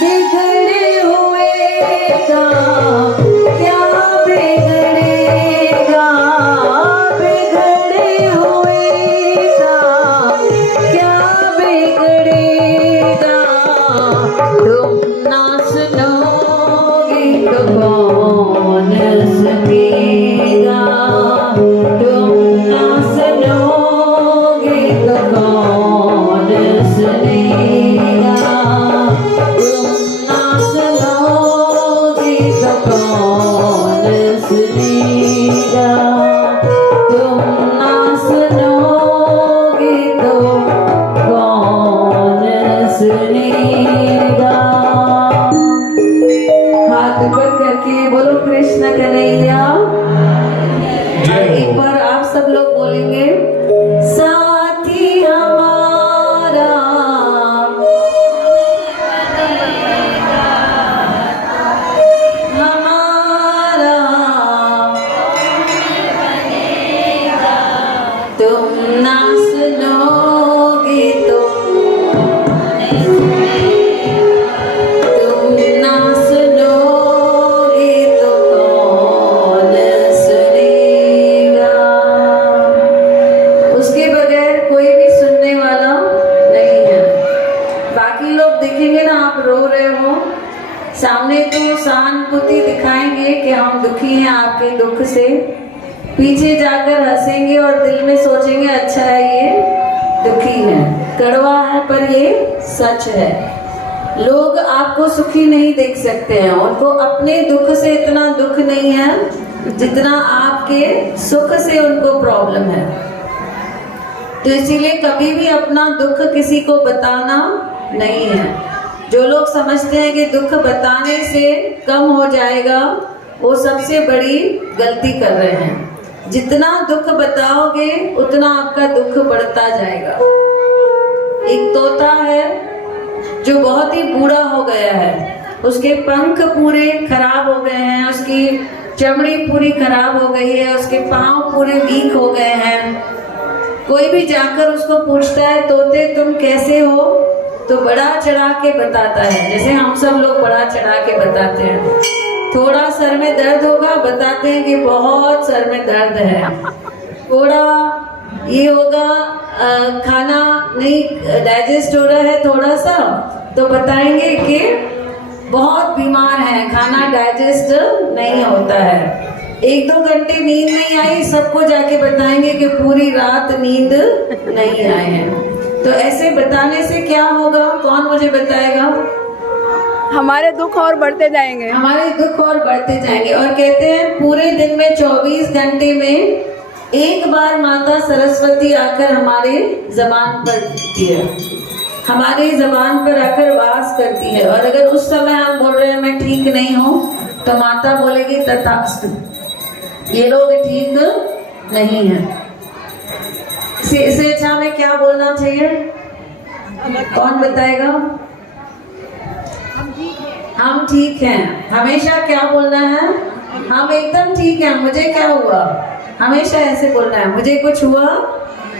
बिगड़े हुए का क्या बिगड़ेगा, बिगड़े हुए का क्या बिगड़ेगा। तुम ना सुनोगे तो कौन सुनेगा, तुम ना सुनोगे तो कौन सुनेगा, तुम ना सुनोगे तो कौन सुनेगा, तुम ना सुनोगे तो कौन सुनेगा। हाथ ऊपर करके बोलो कृष्ण कन्हैया। और एक बार आप सब लोग बोलेंगे, साथी हमारा हमारा तुम ना सुनोगे तो तुम ना सुनोगे तो कौन सुनेगा। उसके बगैर कोई भी सुनने वाला नहीं है। बाकी लोग देखेंगे ना आप रो रहे हो, सामने तो सहानुभूति दिखाएंगे कि हम दुखी हैं आपके दुख से, पीछे जाकर हंसेंगे और दिल में सोचेंगे अच्छा है ये दुखी है, कड़वा है पर ये सच है। लोग आपको सुखी नहीं देख सकते हैं, उनको अपने दुख से इतना दुख नहीं है जितना आपके सुख से उनको प्रॉब्लम है। तो इसीलिए कभी भी अपना दुख किसी को बताना नहीं है। जो लोग समझते हैं कि दुख बताने से कम हो जाएगा, वो सबसे बड़ी गलती कर रहे हैं। जितना दुख बताओगे उतना आपका दुख बढ़ता जाएगा। एक तोता है जो बहुत ही बूढ़ा हो गया है, उसके पंख पूरे खराब हो गए हैं, उसकी चमड़ी पूरी खराब हो गई है, उसके पांव पूरे वीक हो गए हैं। कोई भी जाकर उसको पूछता है तोते तुम कैसे हो, तो बड़ा चढ़ा के बताता है, जैसे हम सब लोग बड़ा चढ़ा के बताते हैं। थोड़ा सर में दर्द होगा, बताते हैं कि बहुत सर में दर्द है। थोड़ा ये होगा खाना नहीं डाइजेस्ट हो रहा है थोड़ा सा, तो बताएंगे कि बहुत बीमार है, खाना डाइजेस्ट नहीं होता है। 1-2 घंटे नींद नहीं आई, सबको जाके बताएंगे कि पूरी रात नींद नहीं आए हैं। तो ऐसे बताने से क्या होगा, कौन मुझे बताएगा? हमारे दुख और बढ़ते जाएंगे, हमारे दुख और बढ़ते जाएंगे। और कहते हैं पूरे दिन में 24 घंटे में एक बार माता सरस्वती आकर हमारे जबान पर टिकती है, हमारी जबान पर आकर वास करती है। और अगर उस समय हम बोल रहे हैं मैं ठीक नहीं हूँ, तो माता बोलेगी तथास्तु, ये लोग ठीक नहीं है। इसे अच्छा हमें क्या बोलना चाहिए, कौन बताएगा? हम ठीक हैं। हमेशा क्या बोलना है? हम एकदम ठीक हैं, मुझे क्या हुआ, हमेशा ऐसे बोलना है, मुझे कुछ हुआ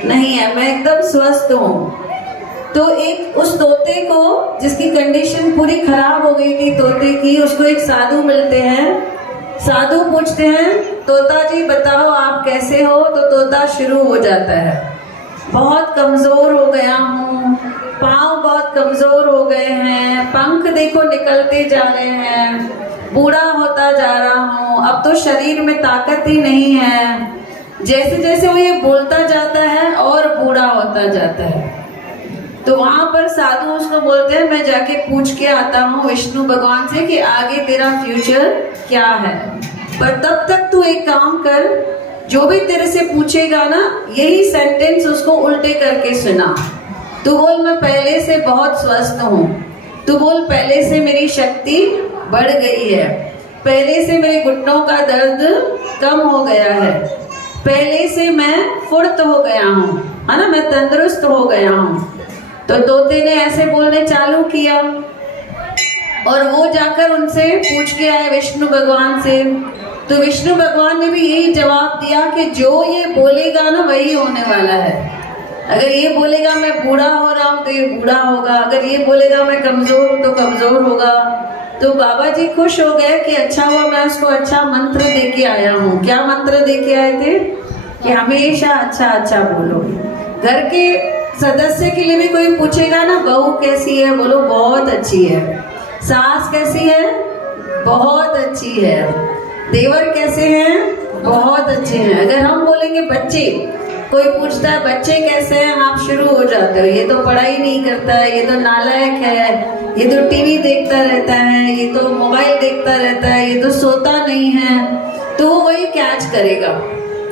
नहीं है, मैं एकदम स्वस्थ हूँ। तो एक उस तोते को जिसकी कंडीशन पूरी खराब हो गई थी तोते की, उसको एक साधु मिलते हैं। साधु पूछते हैं तोता जी बताओ आप कैसे हो, तो तोता शुरू हो जाता है, बहुत कमजोर हो गया हूँ, पाँव बहुत कमजोर हो गए हैं, पंख देखो निकलते जा रहे हैं, बूढ़ा होता जा रहा हूँ, अब तो शरीर में ताकत ही नहीं है। जैसे जैसे वो ये बोलता जाता है और बूढ़ा होता जाता है। तो वहां पर साधु उसको बोलते हैं मैं जाके पूछ के आता हूँ विष्णु भगवान से कि आगे तेरा फ्यूचर क्या है, पर तब तक तू एक काम कर, जो भी तेरे से पूछेगा ना यही सेंटेंस उसको उल्टे करके सुना। तू बोल मैं पहले से बहुत स्वस्थ हूँ, तू बोल पहले से मेरी शक्ति बढ़ गई है, पहले से मेरे घुटनों का दर्द कम हो गया है, पहले से मैं फुर्त हो गया हूँ, है ना, मैं तंदुरुस्त हो गया हूँ। तो तोते ने ऐसे बोलने चालू किया और वो जाकर उनसे पूछ के आए विष्णु भगवान से। तो विष्णु भगवान ने भी यही जवाब दिया कि जो ये बोलेगा ना वही होने वाला है। अगर ये बोलेगा मैं बूढ़ा हो रहा हूँ तो ये बूढ़ा होगा, अगर ये बोलेगा मैं कमजोर हूँ तो कमजोर होगा। तो बाबा जी खुश हो गए कि अच्छा हुआ मैं उसको अच्छा मंत्र दे के आया हूँ। क्या मंत्र दे के आए थे कि हमेशा अच्छा अच्छा बोलो। घर के सदस्य के लिए भी कोई पूछेगा ना, बहू कैसी है, बोलो बहुत अच्छी है। सास कैसी है, बहुत अच्छी है। देवर कैसे हैं, बहुत अच्छे हैं। अगर हम बोलेंगे बच्चे, कोई पूछता है बच्चे कैसे हैं, आप शुरू हो जाते हो, ये तो पढ़ाई नहीं करता है, ये तो नालायक है, ये तो टीवी देखता रहता है, ये तो मोबाइल देखता रहता है, ये तो सोता नहीं है, तो वो वही कैच करेगा।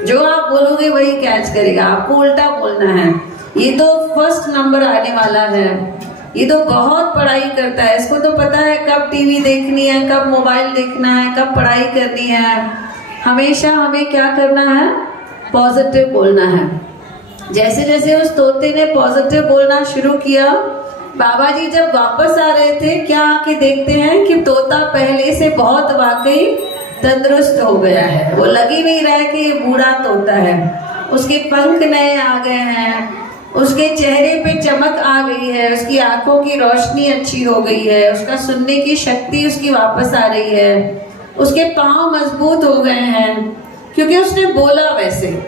जो आप बोलोगे वही कैच करेगा। आपको उल्टा बोलना है, ये तो फर्स्ट नंबर आने वाला है, ये तो बहुत पढ़ाई करता है, इसको तो पता है कब टीवी देखनी है, कब मोबाइल देखना है, कब पढ़ाई करनी है। हमेशा हमें क्या करना है, पॉजिटिव बोलना है। जैसे जैसे उस तोते ने पॉजिटिव बोलना शुरू किया, बाबा जी जब वापस आ रहे थे, क्या आके देखते हैं कि तोता पहले से बहुत वाकई तंदुरुस्त हो गया है। वो लग ही नहीं रहा है कि ये बूढ़ा तोता है। उसके पंख नए आ गए हैं, उसके चेहरे पे चमक आ गई है, उसकी आंखों की रोशनी अच्छी हो गई है, उसका सुनने की शक्ति उसकी वापस आ रही है, उसके पाँव मजबूत हो गए हैं, क्योंकि उसने बोला वैसे।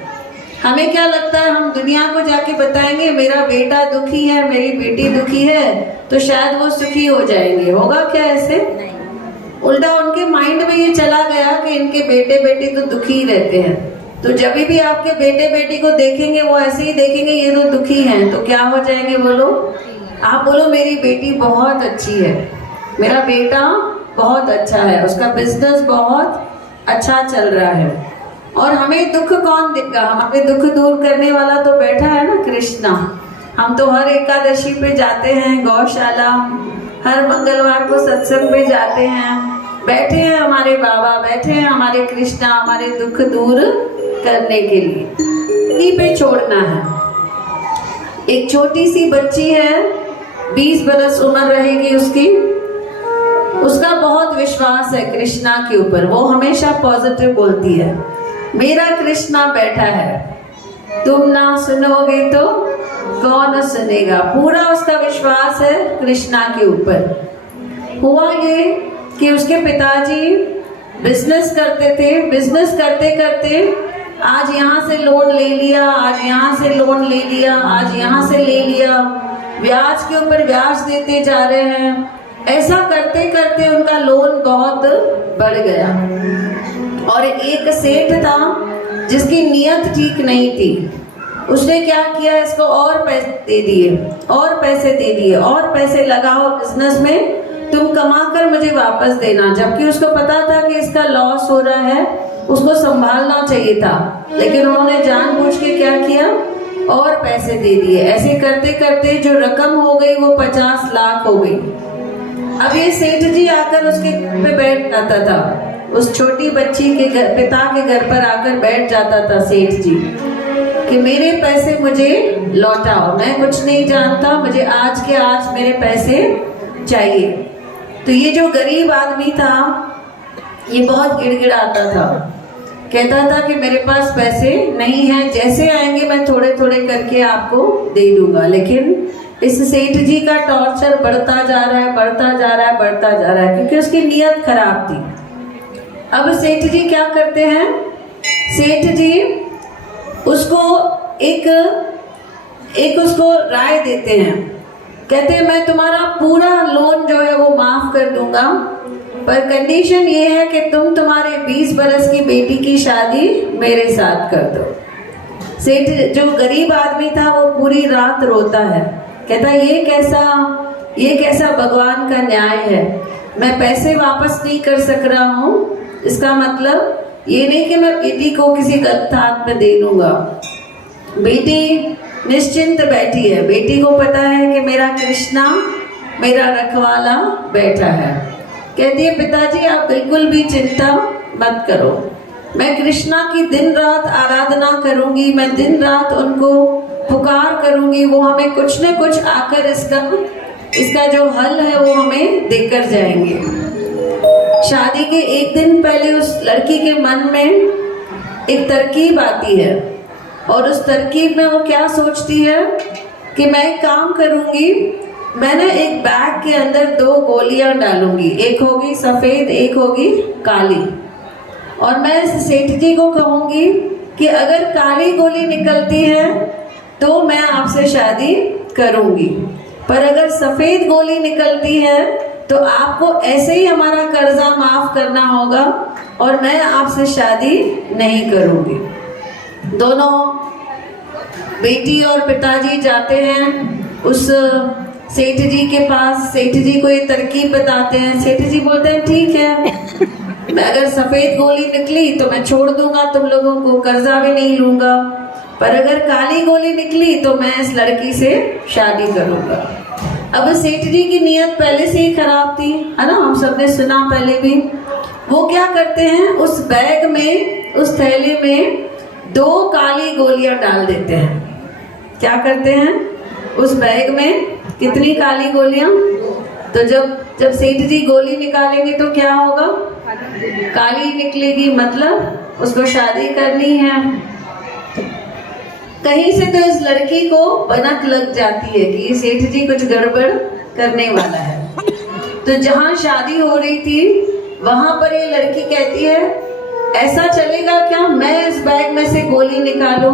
हमें क्या लगता है, हम दुनिया को जाके बताएंगे मेरा बेटा दुखी है, मेरी बेटी दुखी है, तो शायद वो सुखी हो जाएंगे। होगा क्या ऐसे? उल्टा उनके माइंड में ये चला गया कि इनके बेटे बेटी तो दुखी ही रहते हैं। तो जब भी आपके बेटे बेटी को देखेंगे वो ऐसे ही देखेंगे ये तो दुखी हैं, तो क्या हो जाएंगे बोलो? आप बोलो मेरी बेटी बहुत अच्छी है, मेरा बेटा बहुत अच्छा है, उसका बिजनेस बहुत अच्छा चल रहा है। और हमें दुख कौन देगा? हमें दुख दूर करने वाला तो बैठा है ना, कृष्णा। हम तो हर एकादशी पे जाते हैं गौशाला, हर मंगलवार को सत्संग पे जाते हैं, बैठे हैं हमारे बाबा, बैठे हैं हमारे कृष्णा, हमारे दुख दूर करने के लिए। इन्हीं पे छोड़ना है। एक छोटी सी बच्ची है, 20 बरस उम्र रहेगी उसकी, उसका बहुत विश्वास है कृष्णा के ऊपर, वो हमेशा पॉजिटिव बोलती है। मेरा कृष्णा बैठा है, तुम ना सुनोगे तो कौन सुनेगा। पूरा उसका विश्वास है कृष्णा के ऊपर। हुआ ये कि उसके पिताजी बिजनेस करते थे, बिजनेस करते करते आज यहाँ से लोन ले लिया, आज यहाँ से लोन ले लिया, आज यहाँ से ले लिया, ब्याज के ऊपर ब्याज देते जा रहे हैं। ऐसा करते करते उनका लोन बहुत बढ़ गया। और एक सेठ था जिसकी नीयत ठीक नहीं थी, उसने क्या किया, इसको और पैसे दे दिए, और पैसे दे दिए, और पैसे लगाओ बिजनेस में, तुम कमा कर मुझे वापस देना। जबकि उसको पता था कि इसका लॉस हो रहा है, उसको संभालना चाहिए था, लेकिन उन्होंने जानबूझ के क्या किया, और पैसे दे दिए। ऐसे करते करते जो रकम हो गई वो 50 लाख हो गई। अब ये सेठ जी आकर उसके घर पे बैठ जाता था, उस छोटी बच्ची के पिता के घर पर आकर बैठ जाता था सेठ जी कि मेरे पैसे मुझे लौटाओ, मैं कुछ नहीं जानता, मुझे आज के आज मेरे पैसे चाहिए। तो ये जो गरीब आदमी था ये बहुत गिड़गिड़ाता था, कहता था कि मेरे पास पैसे नहीं हैं, जैसे आएंगे मैं थोड़े थोड़े करके आपको दे दूंगा। लेकिन इस सेठ जी का टॉर्चर बढ़ता जा रहा है, बढ़ता जा रहा है, बढ़ता जा रहा है, क्योंकि उसकी नीयत खराब थी। अब सेठ जी क्या करते हैं, सेठ जी उसको एक उसको राय देते हैं, कहते हैं मैं तुम्हारा पूरा लोन जो है वो माफ कर दूंगा, पर कंडीशन ये है कि तुम तुम्हारे 20 बरस की बेटी की शादी मेरे साथ कर दो। सेठ जो गरीब आदमी था वो पूरी रात रोता है, कहता ये कैसा भगवान का न्याय है, मैं पैसे वापस नहीं कर सक रहा हूँ, इसका मतलब ये नहीं कि मैं बेटी को किसी गलत हाथ में दे दूंगा। बेटी निश्चिंत बैठी है, बेटी को पता है कि मेरा कृष्णा मेरा रखवाला बैठा है। कहती है पिताजी आप बिल्कुल भी चिंता मत करो, मैं कृष्णा की दिन रात आराधना करूंगी, मैं दिन रात उनको पुकार करूंगी, वो हमें कुछ न कुछ आकर इसका जो हल है वो हमें देकर जाएंगे। शादी के एक दिन पहले उस लड़की के मन में एक तरकीब आती है और उस तरकीब में वो क्या सोचती है कि मैं एक काम करूंगी, मैं ना एक बैग के अंदर 2 गोलियां डालूंगी, एक होगी सफेद एक होगी काली, और मैं सेठ जी को कहूंगी कि अगर काली गोली निकलती है तो मैं आपसे शादी करूंगी, पर अगर सफेद गोली निकलती है तो आपको ऐसे ही हमारा कर्जा माफ करना होगा और मैं आपसे शादी नहीं करूंगी। दोनों बेटी और पिताजी जाते हैं उस सेठ जी के पास। सेठ जी को ये तरकीब बताते हैं। सेठ जी बोलते हैं ठीक है, मैं अगर सफेद गोली निकली तो मैं छोड़ दूंगा तुम लोगों को, कर्जा भी नहीं लूंगा, पर अगर काली गोली निकली तो मैं इस लड़की से शादी करूंगा। अब सेठ जी की नीयत पहले से ही खराब थी, है ना, हम सबने सुना पहले भी। वो क्या करते हैं, उस बैग में, उस थैले में 2 काली गोलियां डाल देते हैं। क्या करते हैं, उस बैग में कितनी काली गोलियां, तो जब सेठ जी गोली निकालेंगे तो क्या होगा, काली निकलेगी, मतलब उसको शादी करनी है। कहीं से तो इस लड़की को बनत लग जाती है कि सेठ जी कुछ गड़बड़ करने वाला है। तो जहां शादी हो रही थी वहां पर ये लड़की कहती है ऐसा चलेगा क्या, मैं इस बैग में से गोली निकालूं।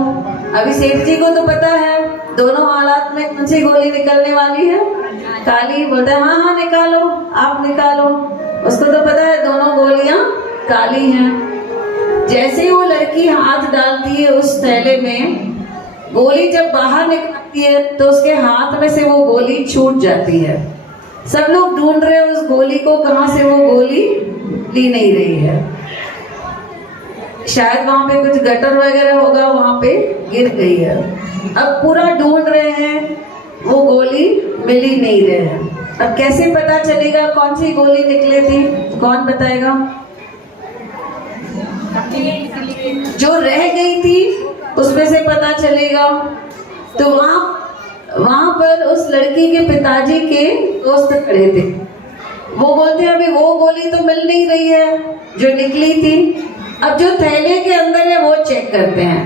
अभी सेठ जी को तो पता है दोनों हालात में कौन सी गोली निकलने वाली है, काली। बोलता है हाँ हाँ निकालो, आप निकालो। उसको तो पता है दोनों गोलियां काली हैं। जैसे ही वो लड़की हाथ डालती है उस थैले में, गोली जब बाहर निकलती है तो उसके हाथ में से वो गोली छूट जाती है। सब लोग ढूंढ रहे हैं उस गोली को, कहां से वो गोली ली नहीं रही है। शायद वहां पे कुछ गटर वगैरह होगा, वहां पे गिर गई है। अब पूरा ढूंढ रहे हैं, वो गोली मिल ही नहीं रहे हैं। अब कैसे पता चलेगा कौन सी गोली निकली थी, कौन बताएगा? जो रह गई थी उसमें से पता चलेगा। तो वहां पर उस लड़की के पिताजी के दोस्त खड़े थे। वो बोलते हैं अभी वो गोली तो मिल नहीं रही है जो निकली थी। अब जो थैले के अंदर है वो चेक करते हैं।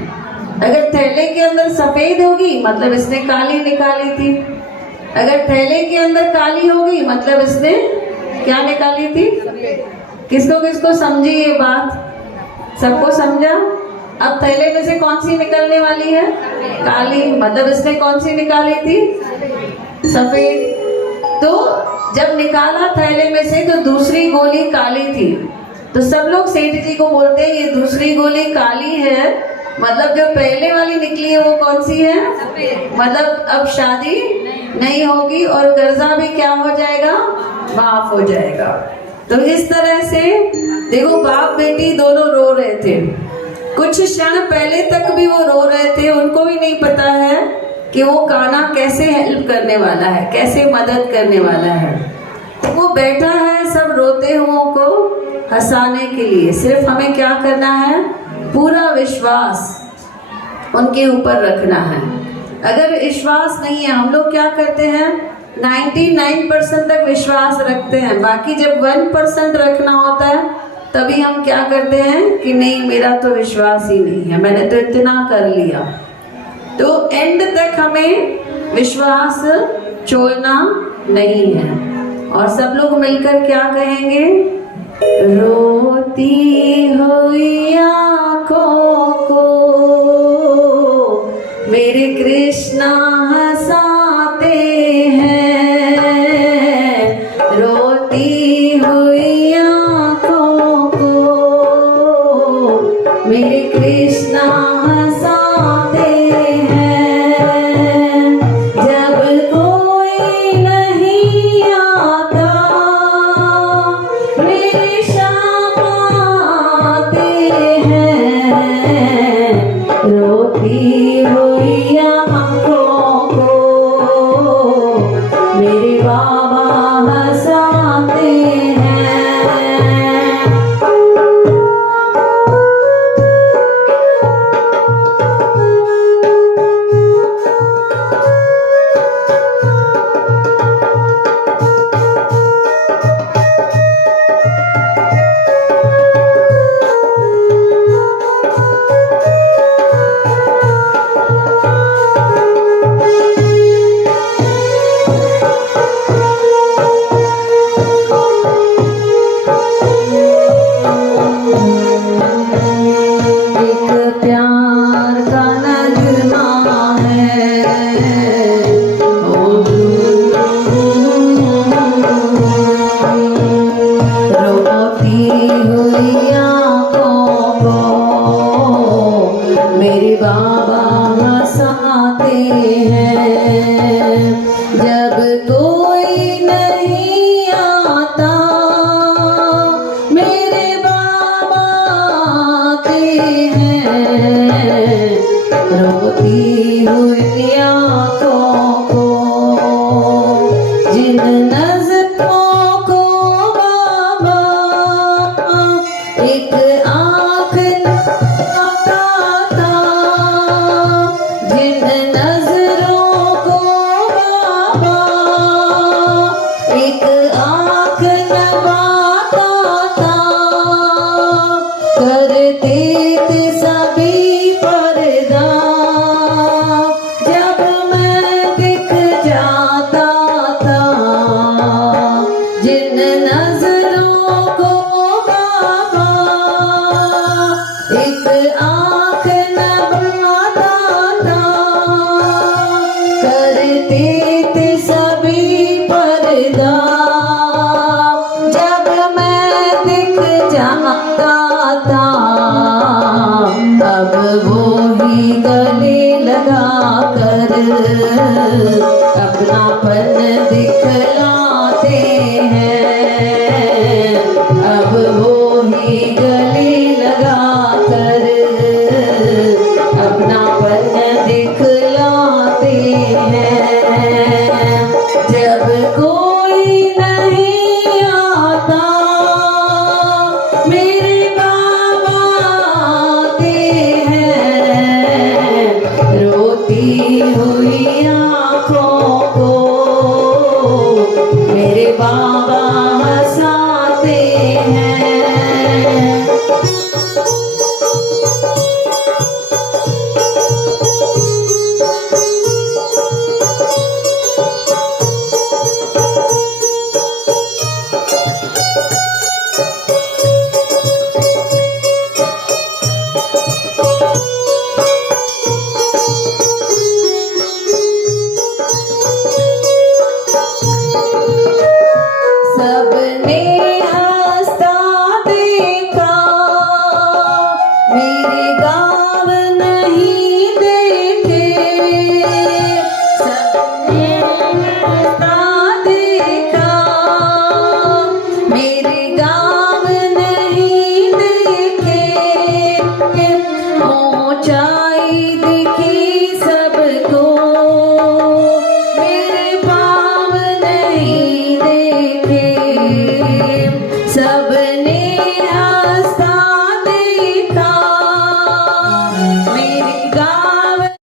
अगर थैले के अंदर सफेद होगी मतलब इसने काली निकाली थी, अगर थैले के अंदर काली होगी मतलब इसने क्या निकाली थी। किसको किसको समझी ये बात? सबको समझा? अब थैले में से कौन सी निकलने वाली है? काली, मतलब इसने कौन सी निकाली थी? सफेद। तो जब निकाला थैले में से तो दूसरी गोली काली थी। तो सब लोग सेठ जी को बोलते हैं ये दूसरी गोली काली है, मतलब जो पहले वाली निकली है वो कौन सी है? मतलब अब शादी नहीं होगी और कर्जा भी क्या हो जाएगा? माफ हो जाएगा। तो इस तरह से देखो बाप बेटी दोनों रो रहे थे। कुछ क्षण पहले तक भी वो रो रहे थे, उनको भी नहीं पता है कि वो कान्हा कैसे हेल्प करने वाला है, कैसे मदद करने वाला है। तो वो बैठा है सब रोते हुओं को हंसाने के लिए। सिर्फ हमें क्या करना है? पूरा विश्वास उनके ऊपर रखना है। अगर विश्वास नहीं है, हम लोग क्या करते हैं 99% तक विश्वास रखते हैं, बाकी जब 1% रखना होता है तभी हम क्या करते हैं कि नहीं मेरा तो विश्वास ही नहीं है, मैंने तो इतना कर लिया। तो एंड तक हमें विश्वास छोड़ना नहीं है। और सब लोग मिलकर क्या कहेंगे? रोती हुई आंखों